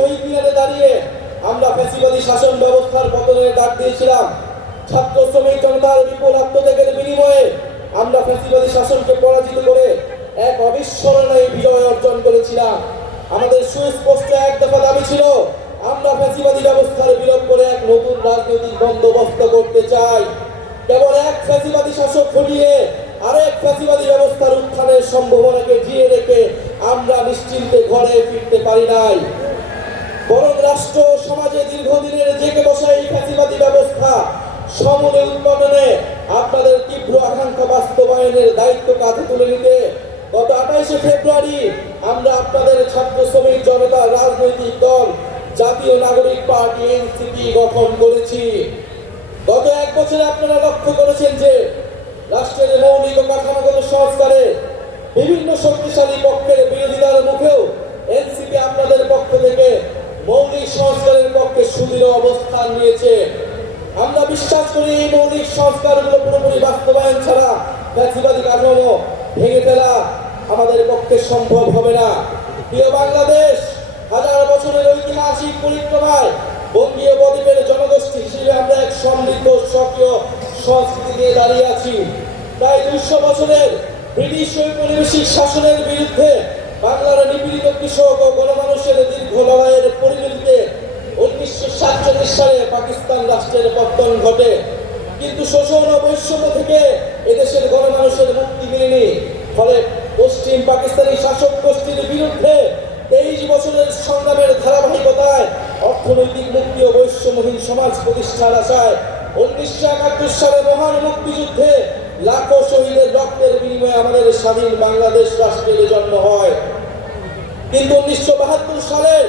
শহীদ মিনারে দাঁড়িয়ে আমরা ফ্যাসিবাদী শাসন ব্যবস্থার পতনের ডাক দিয়েছিলাম। ছাত্র শ্রমিক জনতার বিপুল আত্মত্যাগের বিনিময়ে আমরা ফ্যাসিবাদী শাসনকে পরাজিত করে এক অবিস্মরণীয় বিজয় অর্জন করেছিলাম। আমাদের সুস্পষ্ট এক দফা দাবি ছিল, আমরা ফ্যাসিবাদী ব্যবস্থার বিলোপ করে এক নতুন রাজনৈতিক বন্দোবস্ত করতে চাই। কেবল এক ফ্যাসিবাদী শাসক হটিয়ে আরেক ফ্যাসিবাদী ব্যবস্থার উত্থানের সম্ভাবনাকে জিয়ে রেখে আমরা নিশ্চিন্তে ঘরে ফিরতে পারি নাই, বরং রাষ্ট্র সমাজে দীর্ঘদিনের জেগে বসা এই ফ্যাসিবাদী ব্যবস্থা সমূলে উৎপাদনে আপনাদের তীব্র আকাঙ্ক্ষা বাস্তবায়নের দায়িত্ব কাঁধে তুলে নিতে গত 28শে ফেব্রুয়ারি আমরা আপনাদের ছাত্র শ্রমিক জনতা রাজনৈতিক দল জাতীয় নাগরিক পার্টি এনসিপি গঠন করেছি। গত এক বছরে আপনারা লক্ষ্য করেছেন যে রাষ্ট্রের মৌলিক ও কাঠামোগত সংস্কারে বিভিন্ন শক্তিশালী পক্ষের বিরোধিতার মুখেও এনসিপি আপনাদের পক্ষ থেকে মৌলিক সংস্কারের পক্ষে সুদৃঢ় অবস্থান নিয়েছে। আমরা বিশ্বাস করি এই মৌলিক সংস্কারগুলো পুরোপুরি বাস্তবায়ন ছাড়া ফ্যাসিবাদী কাঠামো ভেঙে ফেলা আমাদের পক্ষে সম্ভব হবে না। প্রিয় বাংলাদেশ, হাজার বছরের ঐতিহাসিক পরিক্রমায় বঙ্গীয় বদ্বীপের জনগোষ্ঠী হিসেবে আমরা এক সমৃদ্ধ সক্রিয় সংস্কৃতি নিয়ে দাঁড়িয়ে আছি। প্রায় 200 বছরের ব্রিটিশ ঔপনিবেশিক শাসনের বিরুদ্ধে বাংলার নিপীড়িত কৃষক ও গণমানুষের দীর্ঘ লড়াইয়ের পরিণতিতে 1947 সালে পাকিস্তান রাষ্ট্রের পতন ঘটে। কিন্তু শোষণ ও বৈষম্য থেকে এদেশের গণমানুষের মুক্তি মেলেনি। ফলে পশ্চিম পাকিস্তানি শাসক গোষ্ঠীর বিরুদ্ধে 23 বছরের সংগ্রামের ধারাবাহিকতায় অর্থনৈতিক মুক্তি ও বৈষম্যহীন সমাজ প্রতিষ্ঠার আশায় 1971 সালে মহান মুক্তিযুদ্ধে লাখো শহীদের রক্তের বিনিময়ে আমাদের স্বাধীন বাংলাদেশ রাষ্ট্রের জন্ম হয়। কিন্তু 1972 সালের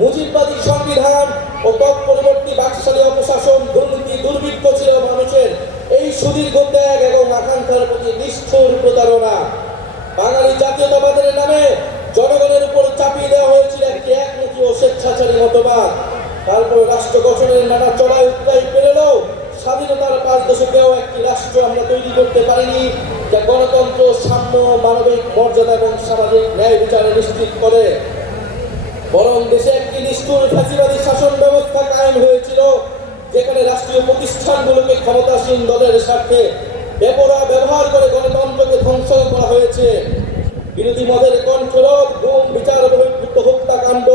মুজিববাদী সংবিধান ও তৎপরবর্তী বাকশালী অপশাসন, দুর্নীতি, দুর্ভিক্ষ ছিল মানুষের এই সুদীর্ঘ ত্যাগ এবং আকাঙ্ক্ষার প্রতি নিষ্ঠুর প্রতারণা। বাঙালি জাতীয়তাবাদের নামে জনগণের উপর চাপিয়ে দেওয়া হয়েছিল একটি একমুখী ও স্বেচ্ছাচারী মতবাদ। তারপর রাষ্ট্র গঠনের নানা চড়াই উত্তরাই পেলেও স্বাধীনতার 5 দশকেও একটি রাষ্ট্র আমরা তৈরি করতে পারিনি যা গণতন্ত্র, সাম্য, মানবিক মর্যাদা এবং সামাজিক ন্যায় বিচারে নিশ্চিত করে। বরং দেশে একটি নিষ্ঠুর ফ্যাসিবাদী শাসন ব্যবস্থা কায়েম হয়েছিল, যেখানে রাষ্ট্রীয় প্রতিষ্ঠানগুলোকে ক্ষমতাসীন দলের স্বার্থে বেপরোয়া ব্যবহার করে গণতন্ত্রকে ধ্বংস করা হয়েছে। বিরোধী মতের কণ্ঠরোধ, গুম, বিচার বহির্ভূত হত্যাকাণ্ড,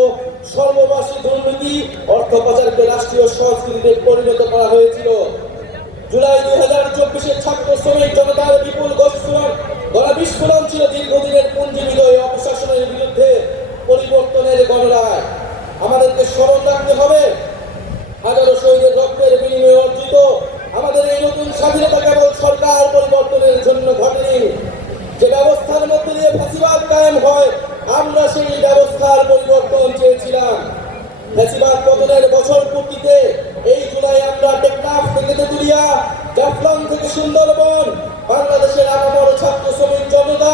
সর্ববাসী দুর্নীতি, অর্থ পাচারকে রাষ্ট্রীয় সংস্কৃতিতে পরিণত করা হয়েছিল। জুলাই 2024 ছাত্র শ্রমিক জনতার বিপুল গণবিস্ফোরণ ছিল দীর্ঘদিনের পুঞ্জীবিজয় অপশাসনের বিরুদ্ধে পরিবর্তনের গণরায়। আমাদেরকে স্মরণ রাখতে হবে, হাজারো শহীদের রক্তের বিনিময়ে অর্জিত আমাদের এই নতুন স্বাধীনতা কেবল সরকার পরিবর্তনের জন্য ঘটেনি। যে ব্যবস্থার মধ্যে দিয়ে ফ্যাসিবাদ কায়েম হয়, আমরা সেই ব্যবস্থার পরিবর্তন চেয়েছিলাম। ফ্যাসিবাদ পতনের বছর পূর্তিতে এই জুলাই আমরা টেকনাফ থেকে তেতুলিয়া, জাফলং থেকে সুন্দরবন, বাংলাদেশের আপামর ছাত্র শ্রমিক জনতা,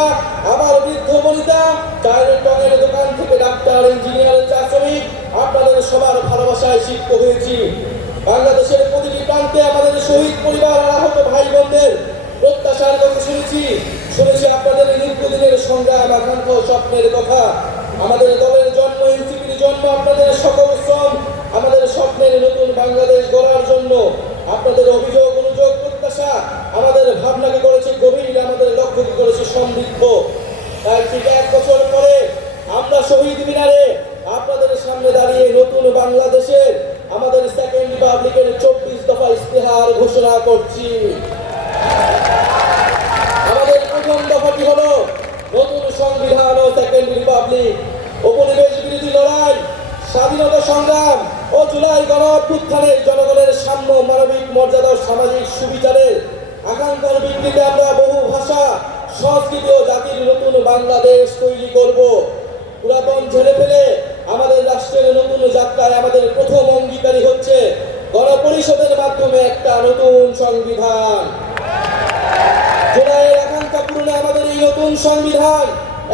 আমার বৃদ্ধ বনিতা, চায়ের টঙের দোকান থেকে ডাক্তার, ইঞ্জিনিয়ার, চা শ্রমিক, আপনাদের সবার ভালোবাসায় সিক্ত হয়েছি। বাংলাদেশের প্রতিটি প্রান্তে আমাদের শহীদ পরিবার আর আহত ভাই বোনদের প্রত্যাশার কথা শুনেছি আপনাদের দীর্ঘদিনের সংগ্রাম, আকাঙ্ক্ষা, স্বপ্নের কথা। আমাদের দলের জন্ম, এনসিপির জন্ম আপনাদের সকল শ্রম, আমাদের স্বপ্নের নতুন বাংলাদেশ গড়ার জন্য। আপনাদের অভিযোগ, অনুযোগ, প্রত্যাশা আমাদের ভাবনাকে করেছে গভীর, আমাদের লক্ষ্যকে করেছে সমৃদ্ধ। তাই ঠিক 1 বছর পরে আমরা শহীদ মিনারে আপনাদের সামনে দাঁড়িয়ে নতুন বাংলাদেশের আমাদের সেকেন্ড রিপাবলিকের 24 দফা ইশতেহার ঘোষণা করছি। আমাদের প্রথম দফাটি হলো নতুন সংবিধান ও সেকেন্ড রিপাবলিক। উপনিবেশ বিরোধী লড়াই, স্বাধীনতা সংগ্রাম ও জুলাই গণ অভ্যুত্থানে জনগণের সাম্য, মানবিক মর্যাদা ও সামাজিক সুবিচারের আকাঙ্ক্ষার ভিত্তিতে আমরা বহু ভাষা, সংস্কৃতি ও জাতির নতুন বাংলাদেশ তৈরি করব। পুরাতন ঝেড়ে ফেলে আমাদের রাষ্ট্রের নতুন যাত্রায় আমাদের প্রথম অঙ্গীকারী হচ্ছে গণপরিষদের মাধ্যমে একটা নতুন সংবিধান। জুলাইয়ের আকাঙ্ক্ষা পূরণে আমাদের এই নতুন সংবিধান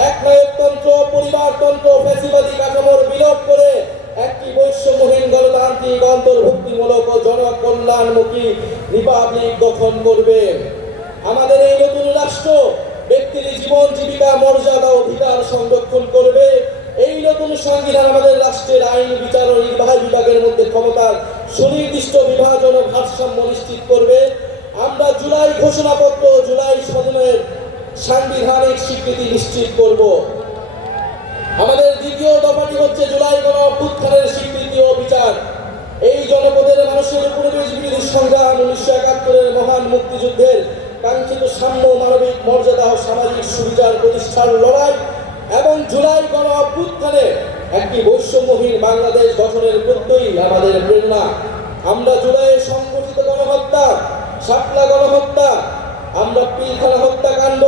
একনায়কতন্ত্র, পরিবারতন্ত্র, ফ্যাসিবাদী কাঠামোর বিলোপ করে একটি বৈষম্যহীন গণতান্ত্রিক, অন্তর্ভুক্তিমূলক ও জনকল্যাণমুখী রিপাবলিক গঠন করবে। আমাদের এই নতুন রাষ্ট্র ব্যক্তির জীবন, জীবিকা, মর্যাদা, অধিকার সংরক্ষণ করবে। এই নতুন সংবিধান আমাদের রাষ্ট্রের আইন, বিচার ও নির্বাহী বিভাগের মধ্যে ক্ষমতার সুনির্দিষ্ট বিভাজন ও ভারসাম্য নিশ্চিত করবে। আমরা জুলাই ঘোষণাপত্র, জুলাই সনদের সাংবিধানিক স্বীকৃতি নিশ্চিত করব। আমাদের দ্বিতীয় দফাটি হচ্ছে জুলাই গণ অভ্যুত্থানের স্বীকৃতি ও বিচার। এই জনপদের মানুষের উপনিবেশ বিরোধী সংগ্রাম, 1971-এর মহান মুক্তিযুদ্ধের কাঙ্ক্ষিত সাম্য, মানবিক মর্যাদা ও সামাজিক সুবিচার প্রতিষ্ঠার লড়াই এবং জুলাই গণ অভ্যুত্থানে একটি বৈষম্যহীন বাংলাদেশ গঠনের প্রত্যয়ই আমাদের প্রেরণা। আমরা জুলাইয়ে সংগঠিত গণহত্যা, শাপলা গণহত্যা, আমরা পিলখানা হত্যাকাণ্ড,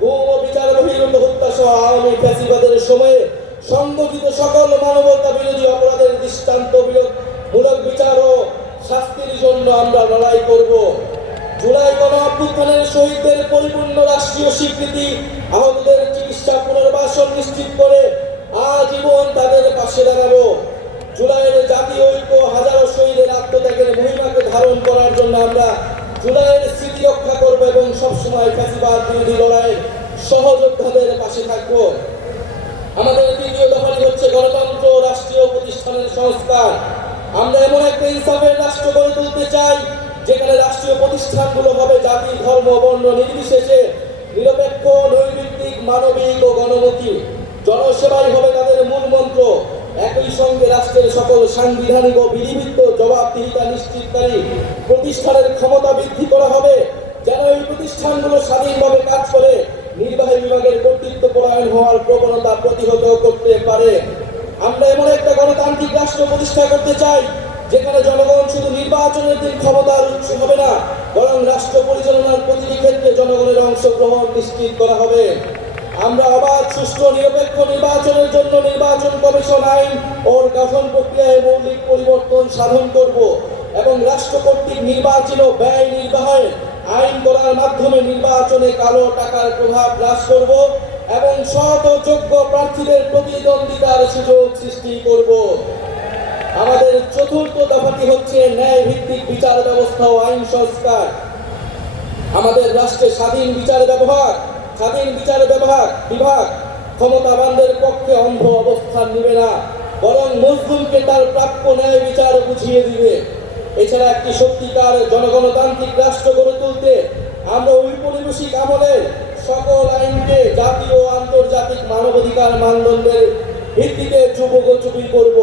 গুম ও বিচার বহির্ভূত হত্যা সহ আওয়ামী ফ্যাসিবাদের সময়ে সংগঠিত সকল মানবতা বিরোধী অপরাধের দৃষ্টান্তমূলক বিচার ও শাস্তির জন্য আমরা লড়াই করব। জুলাই গণ অভ্যুত্থানের শহীদদের পরিপূর্ণ রাষ্ট্রীয় স্বীকৃতি, আহতদের চিকিৎসা পুনর্বাসন নিশ্চিত করে আজীবন তাদের পাশে দাঁড়াবো। জুলাইয়ের জাতীয় ঐক্য, হাজারো শহীদের আত্মত্যাগের মহিমাকে ধারণ করার জন্য আমরা জুলাইয়ের স্মৃতি রক্ষা করব এবং সবসময় ফ্যাসিবাদ বিরোধী লড়াইয়ের সহযোদ্ধাদের পাশে থাকব। আমাদের তৃতীয় দফাটি হচ্ছে গণতন্ত্র, রাষ্ট্রীয় প্রতিষ্ঠানের সংস্কার। আমরা এমন একটা ইনসাফের রাষ্ট্র গড়ে তুলতে চাই যেখানে রাষ্ট্রীয় প্রতিষ্ঠানগুলো হবে জাতি, ধর্ম, বর্ণ নির্বিশেষে নিরপেক্ষ, নৈর্ব্যক্তিক, মানবিক ও গণমুখী। জনসেবাই হবে তাদের মূল মন্ত্র। একই সঙ্গে রাষ্ট্রের সকল সাংবিধানিক ও বিধিবিধ জবাবদিহিতা নিশ্চিতকারী প্রতিষ্ঠানের ক্ষমতা বৃদ্ধি করা হবে, যেন এই প্রতিষ্ঠানগুলো স্বাধীনভাবে কাজ করে নির্বাহী বিভাগের কর্তৃত্ব পরায়ণ হওয়ার প্রবণতা প্রতিহত করতে পারে। আমরা এমন একটা গণতান্ত্রিক রাষ্ট্র প্রতিষ্ঠা করতে চাই যেখানে জনগণ শুধু নির্বাচনের দিন ক্ষমতার উৎস হবে না, বরং রাষ্ট্র পরিচালনার প্রতিটি ক্ষেত্রে জনগণের অংশগ্রহণ নিশ্চিত করা হবে। আমরা অবাধ, সুষ্ঠু, নিরপেক্ষ নির্বাচনের জন্য নির্বাচন কমিশন আইন ও গঠন প্রক্রিয়ায় মৌলিক পরিবর্তন সাধন করব এবং রাষ্ট্র কর্তৃক নির্বাচিত ব্যয় নির্বাহের আইন করার মাধ্যমে নির্বাচনে কালো টাকার প্রভাব হ্রাস করব এবং সৎ ও যোগ্য প্রার্থীদের প্রতিদ্বন্দ্বিতার সুযোগ সৃষ্টি করব। আমাদের চতুর্থ দফাটি হচ্ছে ন্যায় ভিত্তিক বিচার ব্যবস্থা ও আইন সংস্কার। আমাদের রাষ্ট্রে স্বাধীন বিচার বিভাগ ক্ষমতাবানদের পক্ষে অন্ধ অবস্থান নেবে না, বরং মজলুমকে তার প্রাপ্য ন্যায় বিচার বুঝিয়ে দিবে। এছাড়া একটি সত্যিকার জনগণতান্ত্রিক রাষ্ট্র গড়ে তুলতে আমরা ঔপনিবেশিক আমলের সকল আইনকে জাতীয় ও আন্তর্জাতিক মানবাধিকার মানদণ্ডের ভিত্তিতে যুগোপযোগী করব।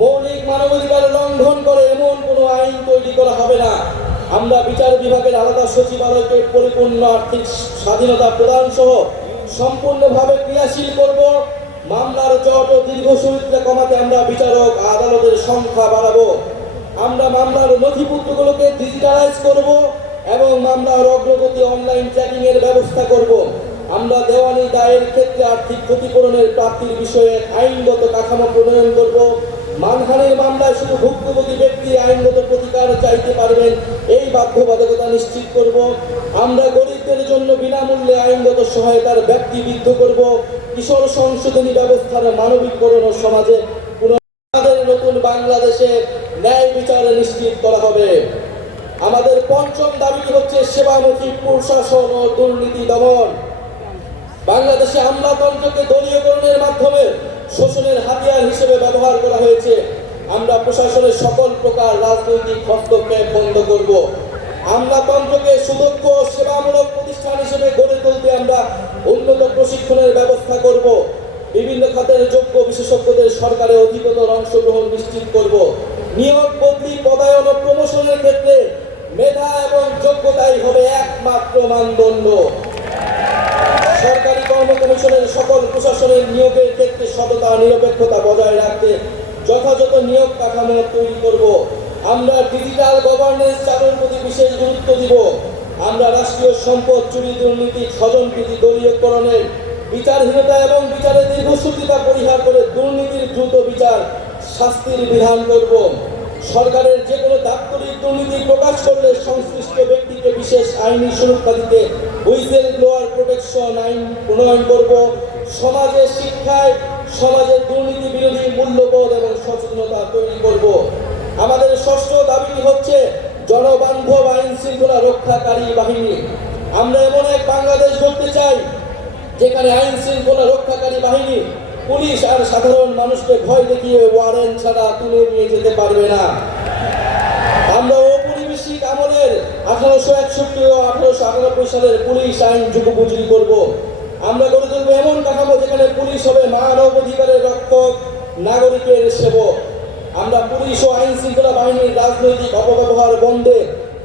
মৌলিক মানবাধিকার লঙ্ঘন করে এমন কোনো আইন তৈরি করা হবে না। আমরা বিচার বিভাগের আলাদা সচিবালয়কে পরিপূর্ণ আর্থিক স্বাধীনতা প্রদান সহ সম্পূর্ণভাবে ক্রিয়াশীল করব। মামলার জট ও দীর্ঘসূত্রে কমাতে আমরা বিচারক, আদালতের সংখ্যা বাড়াবো। আমরা মামলার নথিপত্রগুলোকে ডিজিটালাইজ করব এবং মামলার অগ্রগতি অনলাইন ট্র্যাকিং এর ব্যবস্থা করব। আমরা দেওয়ানি দায়ের ক্ষেত্রে আর্থিক ক্ষতিপূরণের প্রাপ্তির বিষয়ে আইনগত কাঠামো প্রণয়ন করব। মানহানির মামলায় শুধু ভুক্তভোগী ব্যক্তি আইনগত প্রতিকার চাইতে পারবেন, এই বাধ্যবাধকতা নিশ্চিত করব। আমরা গরিবদের জন্য বিনামূল্যে আইনগত সহায়তার ব্যক্তি বৃদ্ধ করব। কিশোর সংশোধনী ব্যবস্থার মানবিকরণ ও সমাজে আমাদের নতুন বাংলাদেশে ন্যায় বিচার নিশ্চিত করা হবে। আমাদের পঞ্চম দাবিটি হচ্ছে সেবামুখী প্রশাসন ও দুর্নীতি দমন। বাংলাদেশে আমলাতন্ত্রকে দলীয়করণের মাধ্যমে শোষণের হাতিয়ার হিসেবে ব্যবহার করা হয়েছে। আমরা প্রশাসনের সকল প্রকার রাজনৈতিক হস্তক্ষেপ বন্ধ করব। আমলাতন্ত্রকে সুদক্ষ সেবামূলক প্রতিষ্ঠান হিসেবে গড়ে তুলতে আমরা উন্নত প্রশিক্ষণের ব্যবস্থা করব। বিভিন্ন খাতের যোগ্য বিশেষজ্ঞদের সরকারে অধিকতর অংশগ্রহণ নিশ্চিত করব। নিয়োগ, বদলি, পদায়ন ও প্রমোশনের ক্ষেত্রে মেধা এবং যোগ্যতাই হবে একমাত্র মানদণ্ড। সরকারি কর্ম কমিশনের সকল প্রশাসনের নিয়োগের ক্ষেত্রে সততা, নিরপেক্ষতা বজায় রাখতে যথাযথ নিয়োগ কাঠামো তৈরি করব। আমরা ডিজিটাল গভর্নেন্স চালুর প্রতি বিশেষ গুরুত্ব দিব। আমরা রাষ্ট্রীয় সম্পদ চুরি, দুর্নীতি, স্বজনপ্রীতি, দলীয়করণের বিচারহীনতা এবং বিচারের দীর্ঘসূত্রিতা পরিহার করে দুর্নীতির দ্রুত বিচার শাস্তির বিধান করব। সরকারের যে কোনো দাপ্তরিক দুর্নীতি প্রকাশ করলে সংশ্লিষ্ট ব্যক্তিকে বিশেষ আইনি সুরক্ষা দিতে হুইসেল ব্লোয়ার প্রোটেকশন আইন প্রণয়ন করব। সমাজের শিক্ষায় সমাজের দুর্নীতি বিরোধী মূল্যবোধ এবং সচেতনতা তৈরি করব। আমাদের ষষ্ঠ দাবি হচ্ছে জনবান্ধব আইন শৃঙ্খলা রক্ষাকারী বাহিনী। আমরা এমন এক বাংলাদেশ গড়তে চাই যেখানে আইন শৃঙ্খলা রক্ষাকারী বাহিনী পুলিশ আর সাধারণ মানুষকে ভয় দেখিয়ে ওয়ারেন্ট ছাড়া তুলে নিয়ে যেতে পারবে না। আমরা ঔপনিবেশিক আমলের 1861 ও 1898 সালের পুলিশ আইন যুগোপযোগী করব। আমরা গড়ে তুলব এমন কাঠামো যেখানে পুলিশ হবে মানব অধিকারের রক্ষক, নাগরিকের সেবক। আমরা পুলিশ ও আইন শৃঙ্খলা বাহিনীর রাজনৈতিক অপব্যবহার বন্ধে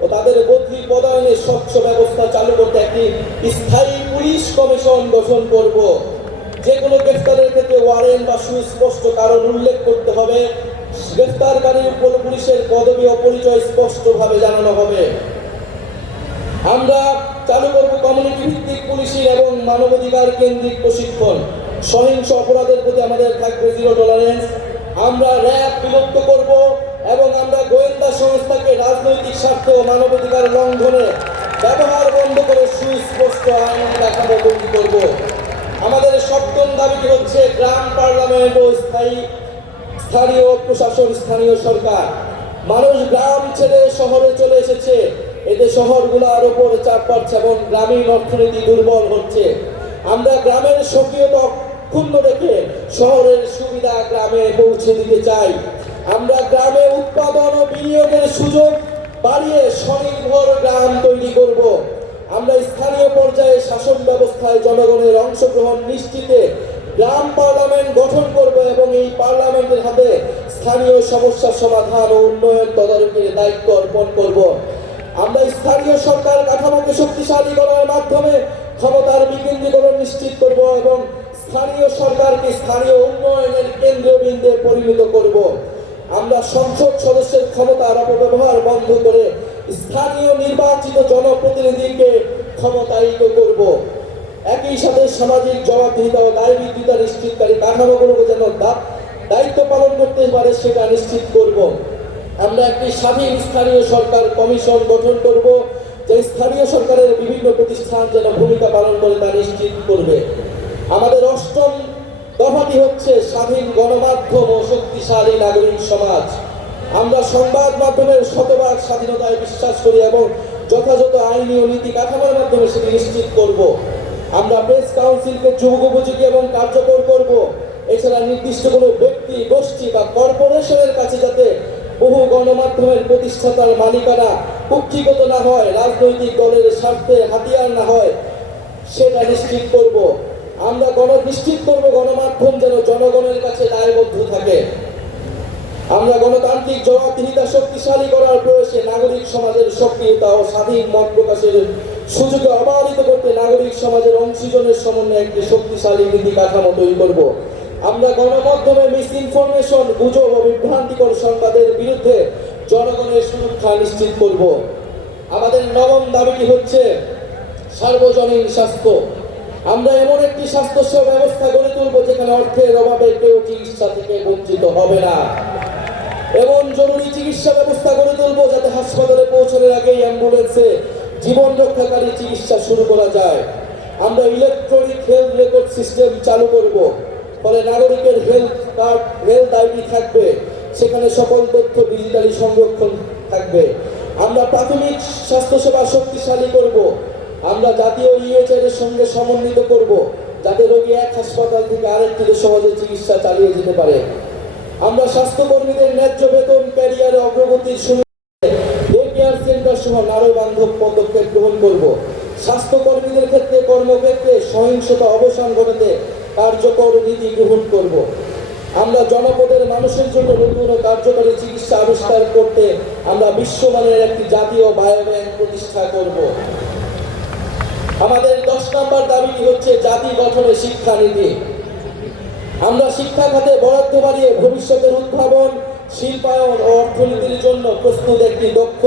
ও তাদের বদলি পদায়নের স্বচ্ছ ব্যবস্থা চালু করতে একটি স্থায়ী পুলিশ কমিশন গঠন করব। যে কোনো গ্রেফতারের ক্ষেত্রে ওয়ারেন্ট বা সুস্পষ্ট কারণ উল্লেখ করতে হবে। গ্রেফতারকারী পুলিশের পদবি ও পরিচয় স্পষ্টভাবে জানানো হবে। আমরা চালু করব কমিউনিটি ভিত্তিক পুলিশিং এবং মানবাধিকার কেন্দ্রিক প্রশিক্ষণ। সহিংস অপরাধের প্রতি আমাদের থাকবে জিরো টলারেন্স। আমরা র্যাব বিলুপ্ত করব এবং আমরা গোয়েন্দা সংস্থাকে রাজনৈতিক স্বার্থ ও মানবাধিকার লঙ্ঘনে ব্যবহার বন্ধ করে সুস্পষ্ট আইন কাঠামো তৈরি করব। আমাদের সপ্তম দাবিটি হচ্ছে গ্রাম পার্লামেন্ট ও স্থানীয় প্রশাসন, স্থানীয় সরকার। মানুষ গ্রাম ছেড়ে শহরে চলে এসেছে, এতে শহরগুলোর উপর চাপ পড়ছে এবং গ্রামীণ অর্থনীতি দুর্বল হচ্ছে। আমরা গ্রামের সক্রিয়তা অক্ষুণ্ণ রেখে শহরের সুবিধা গ্রামে পৌঁছে দিতে চাই। আমরা গ্রামে উৎপাদন ও বিনিয়োগের সুযোগ বাড়িয়ে স্বনির্ভর গ্রাম তৈরি করব। আমরা স্থানীয় পর্যায়ে শাসন ব্যবস্থায় জনগণের অংশগ্রহণ নিশ্চিতে গ্রাম পার্লামেন্ট গঠন করব এবং এই পার্লামেন্টের হাতে স্থানীয় সমস্যা সমাধান ও উন্নয়ন তদারকির দায়িত্ব অর্পণ করব। আমরা স্থানীয় সরকার কাঠামোকে শক্তিশালী করার মাধ্যমে ক্ষমতার বিকেন্দ্রীকরণ নিশ্চিত করব এবং স্থানীয় সরকারকে স্থানীয় উন্নয়নের কেন্দ্রবিন্দুতে পরিণত করব। আমরা সংসদ সদস্যের ক্ষমতার অপব্যবহার বন্ধ করে স্থানীয় নির্বাচিত জনপ্রতিনিধিকে ক্ষমতায়িত করব। একই সাথে সামাজিক জবাবদিহিতা ও দায়বদ্ধতা নিশ্চিতকারী কাঠামোগুলোকে যেন দায়িত্ব পালন করতে পারে সেটা নিশ্চিত করব। আমরা একটি স্বাধীন স্থানীয় সরকার কমিশন গঠন করব, যে স্থানীয় সরকারের বিভিন্ন প্রতিষ্ঠান যেন ভূমিকা পালন করে তা নিশ্চিত করবে। আমাদের অষ্টম দফাটি হচ্ছে স্বাধীন গণমাধ্যম ও শক্তিশালী নাগরিক সমাজ। আমরা সংবাদ মাধ্যমের শতভাগ স্বাধীনতায় বিশ্বাস করি এবং যথাযথ আইনি ও নীতি কাঠামোর মাধ্যমে সেটি নিশ্চিত করব। আমরা প্রেস কাউন্সিলকে যুগোপযোগী এবং কার্যকর করব। এছাড়া নির্দিষ্ট কোনো ব্যক্তি, গোষ্ঠী বা কর্পোরেশনের কাছে যাতে বহু গণমাধ্যমের প্রতিষ্ঠাতার মালিকানা কুক্ষিগত না হয়, রাজনৈতিক দলের স্বার্থে হাতিয়ার না হয়, সেটা নিশ্চিত করব। আমরা নিশ্চিত করব গণমাধ্যম যেন জনগণের কাছে দায়বদ্ধ থাকে। আমরা গণতান্ত্রিক জবাবদিহিতা শক্তিশালী করার প্রয়াসে নাগরিক সমাজের সক্রিয়তা ও স্বাধীন মত প্রকাশের সুযোগে অবাধিত করতে নাগরিক সমাজের অংশীজনের সমন্বয়ে একটি শক্তিশালী নীতি কাঠামো তৈরি করব। আমরা গণমাধ্যমে মিস ইনফরমেশন, গুজব ও বিভ্রান্তিকর সংবাদের বিরুদ্ধে জনগণের সুরক্ষা নিশ্চিত করব। আমাদের নবম দাবিটি হচ্ছে সার্বজনীন স্বাস্থ্য। আমরা এমন একটি স্বাস্থ্যসেবা ব্যবস্থা গড়ে তুলব যেখানে অর্থের অভাবে কেউ চিকিৎসা থেকে বঞ্চিত হবে না। এমন জরুরি চিকিৎসা ব্যবস্থা গড়ে তুলব যাতে হাসপাতালে পৌঁছানোর আগেই অ্যাম্বুলেন্সে জীবন রক্ষাকারী চিকিৎসা শুরু করা যায়। আমরা ইলেকট্রনিক হেলথ রেকর্ড সিস্টেম চালু করব, ফলে নাগরিকের হেলথ আইডি থাকবে, সেখানে সকল তথ্য ডিজিটালি সংরক্ষণ থাকবে। আমরা প্রাথমিক স্বাস্থ্যসেবা শক্তিশালী করব। আমরা জাতীয় ইউএইচআর এর সঙ্গে সমন্বিত করব যাতে রোগী এক হাসপাতাল থেকে আরেকটিতে সহজে চিকিৎসা চালিয়ে যেতে পারে। আমরা স্বাস্থ্যকর্মীদের ন্যায্য বেতন, ক্যারিয়ারে অগ্রগতির ডে কেয়ার সেন্টার সহ নারী বান্ধব পদক্ষেপ গ্রহণ করব। স্বাস্থ্যকর্মীদের ক্ষেত্রে কর্মক্ষেত্রে সহিংসতা অবসান ঘটাতে কার্যকর নীতি গ্রহণ করব। আমরা জনপদের মানুষের জন্য নতুন ও কার্যকরী চিকিৎসা আবিষ্কার করতে আমরা বিশ্বমানের একটি জাতীয় বায়োব্যাংক প্রতিষ্ঠা করব। আমাদের 10 নম্বর দাবিটি হচ্ছে জাতি গঠনের শিক্ষানীতি। আমরা শিক্ষা খাতে বরাদ্দ বাড়িয়ে ভবিষ্যতের উদ্ভাবন, শিল্পায়ন ও অর্থনীতির জন্য প্রস্তুত একটি দক্ষ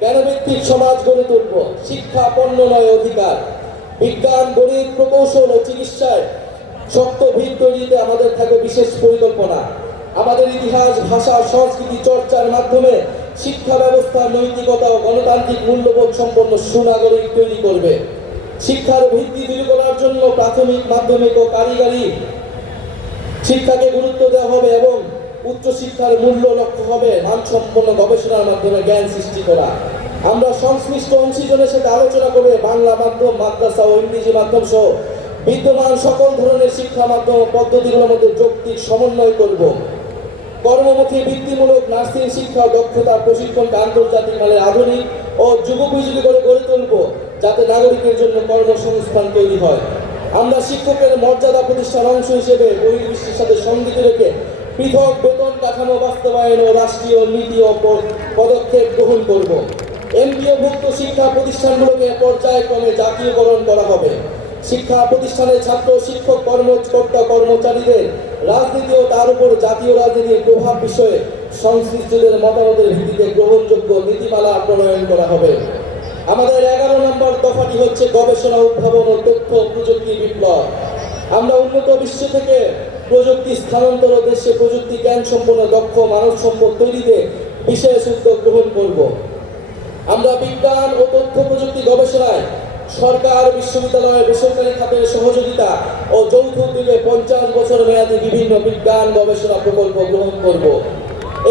জ্ঞানভিত্তিক সমাজ গড়ে তুলব। শিক্ষা পণ্য নয়, অধিকার। বিজ্ঞান, গণিত, প্রকৌশল ও চিকিৎসায় শক্ত ভিত তৈরিতে আমাদের থাকবে বিশেষ পরিকল্পনা। আমাদের ইতিহাস, ভাষা, সংস্কৃতি চর্চার মাধ্যমে শিক্ষা ব্যবস্থা নৈতিকতা ও গণতান্ত্রিক মূল্যবোধ সম্পন্ন সুনাগরিক তৈরি করবে। শিক্ষার ভিত্তি তৈরি করার জন্য প্রাথমিক, মাধ্যমিক ও কারিগরি শিক্ষাকে গুরুত্ব দেওয়া হবে এবং উচ্চশিক্ষার মূল্য লক্ষ্য হবে মানসম্পন্ন গবেষণার মাধ্যমে জ্ঞান সৃষ্টি করা। আমরা সংশ্লিষ্ট অংশীজনের সাথে আলোচনা করে বাংলা মাধ্যম, মাদ্রাসা ও ইংরেজি মাধ্যম সহ বিদ্যমান সকল ধরনের শিক্ষা মাধ্যম ও পদ্ধতিগুলোর মধ্যে যৌক্তিক সমন্বয় করব। কর্মমুখী বৃত্তিমূলক নার্সিং শিক্ষা দক্ষতা প্রশিক্ষণকে আন্তর্জাতিক মানের আধুনিক ও যুগোপযোগী করে গড়ে তুলব, যাতে নাগরিকের জন্য কর্মসংস্থান তৈরি হয়। আমরা শিক্ষকের মর্যাদা প্রতিষ্ঠার অংশ হিসেবে বহির্বিশ্বের সাথে সঙ্গতি রেখে পৃথক বেতন কাঠামো বাস্তবায়ন ও রাষ্ট্রীয় নীতি ও পদক্ষেপ গ্রহণ করব। এমপিওভুক্ত শিক্ষা প্রতিষ্ঠানগুলোকে পর্যায়ক্রমে জাতীয়করণ করা হবে। শিক্ষা প্রতিষ্ঠানের ছাত্র শিক্ষক কর্মকর্তা কর্মচারীদের রাজনীতি ও তার উপর জাতীয় রাজনীতির প্রভাব বিষয়ে সংশ্লিষ্টদের মতামতের ভিত্তিতে গ্রহণযোগ্য নীতিমালা প্রণয়ন করা হবে। আমাদের 11 নম্বর দফাটি হচ্ছে গবেষণা উদ্ভাবন ও তথ্য প্রযুক্তি বিপ্লব। আমরা উন্নত বিশ্ব থেকে প্রযুক্তি স্থানান্তর ও দেশে প্রযুক্তি জ্ঞান সম্পন্ন দক্ষ মানব সম্পদ তৈরিতে বিশেষ উদ্যোগ গ্রহণ করব। আমরা বিজ্ঞান ও তথ্য প্রযুক্তি গবেষণায় সরকার, বিশ্ববিদ্যালয়, বেসরকারি খাতের সহযোগিতা ও যৌথ উদ্যোগে 50 বছর মেয়াদী বিভিন্ন বিজ্ঞান গবেষণা প্রকল্প গ্রহণ করব।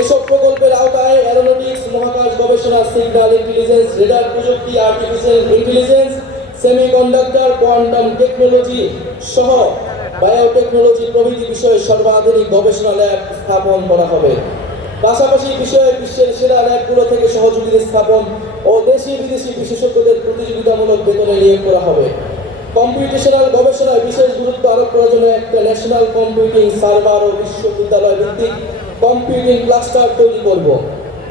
এসব প্রকল্পের আওতায় অ্যারোনটিক্স, মহাকাশ গবেষণা, সিগন্যাল ইন্টেলিজেন্স, রেডার প্রযুক্তি, artificial intelligence, semiconductor, quantum technology সহ বায়োটেকনোলজি প্রভৃতি বিষয়ে সর্বাধুনিক গবেষণা ল্যাব স্থাপন করা হবে। পাশাপাশি বিষয়ে বিশ্বের সেরা ল্যাবগুলো থেকে সহযোগী স্থাপন ও দেশি বিদেশি বিশেষজ্ঞদের প্রতিযোগিতামূলক বেতনে নিয়োগ করা হবে। কম্পিউটেশনাল গবেষণায় বিশেষ গুরুত্ব আরোপ করার জন্য একটা ন্যাশনাল কম্পিউটিং সার্ভার ও বিশ্ববিদ্যালয় ভিত্তিক কম্পিউটিং ক্লাস্টার তৈরি করব।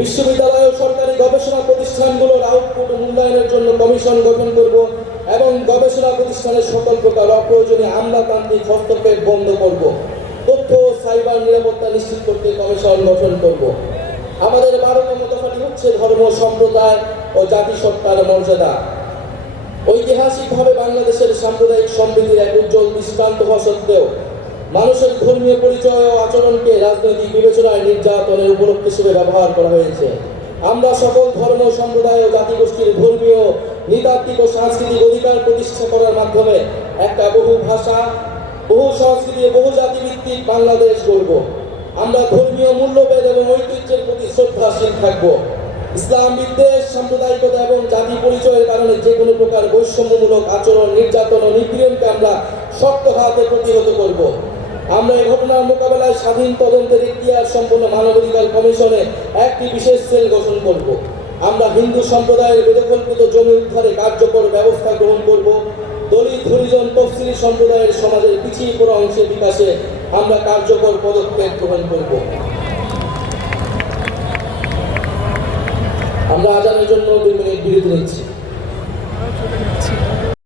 বিশ্ববিদ্যালয় ও সরকারি গবেষণা প্রতিষ্ঠানগুলোর আউটপুট মূল্যায়নের জন্য কমিশন গঠন করব এবং গবেষণা প্রতিষ্ঠানের সকল প্রকার অপ্রয়োজনীয় আমলাতান্ত্রিক হস্তক্ষেপ বন্ধ করব। তথ্য ও সাইবার নিরাপত্তা নিশ্চিত করতে কমিশন গঠন করব। আমাদের 12তম দফাটি হচ্ছে ধর্ম, সম্প্রদায় ও জাতিসত্তার মর্যাদা। ঐতিহাসিকভাবে বাংলাদেশের সাম্প্রদায়িক সম্প্রীতির এক উজ্জ্বল দৃষ্টান্ত হওয়া সত্ত্বেও মানুষের ধর্মীয় পরিচয় ও আচরণকে রাজনৈতিক বিবেচনায় নির্যাতনের উপলক্ষ হিসেবে ব্যবহার করা হয়েছে। আমরা সকল ধর্ম, সম্প্রদায় ও জাতিগোষ্ঠীর ধর্মীয়, নৃতাত্ত্বিক ও সাংস্কৃতিক অধিকার প্রতিষ্ঠা করার মাধ্যমে একটা বহু ভাষা, বহু সংস্কৃতি, বহু জাতিভিত্তিক বাংলাদেশ গড়ব। আমরা ধর্মীয় মূল্যবোধ এবং ঐতিহ্যের প্রতি শ্রদ্ধাশীল থাকব। ইসলাম বিদ্বেষ, সাম্প্রদায়িকতা এবং জাতি পরিচয়ের কারণে যে কোনো প্রকার বৈষম্যমূলক আচরণ, নির্যাতন ও নিপীড়নকে আমরা শক্ত হাতে প্রতিহত করব। আমরা এই ঘটনার মোকাবেলায় স্বাধীন তদন্তের এখতিয়ার সম্পন্ন মানবাধিকার কমিশনে একটি বিশেষ সেল গঠন করব। আমরা হিন্দু সম্প্রদায়ের বেদকল্পিত জমি উদ্ধারে কার্যকর ব্যবস্থা গ্রহণ করব। দলিত, হরিজন, তফসিলি সম্প্রদায়ের সমাজের পিছিয়ে পড়া অংশের বিকাশে আমরা কার্যকর পদক্ষেপ গ্রহণ করব। আমরা আজানের জন্য 2 মিনিট বিরতি নিচ্ছি।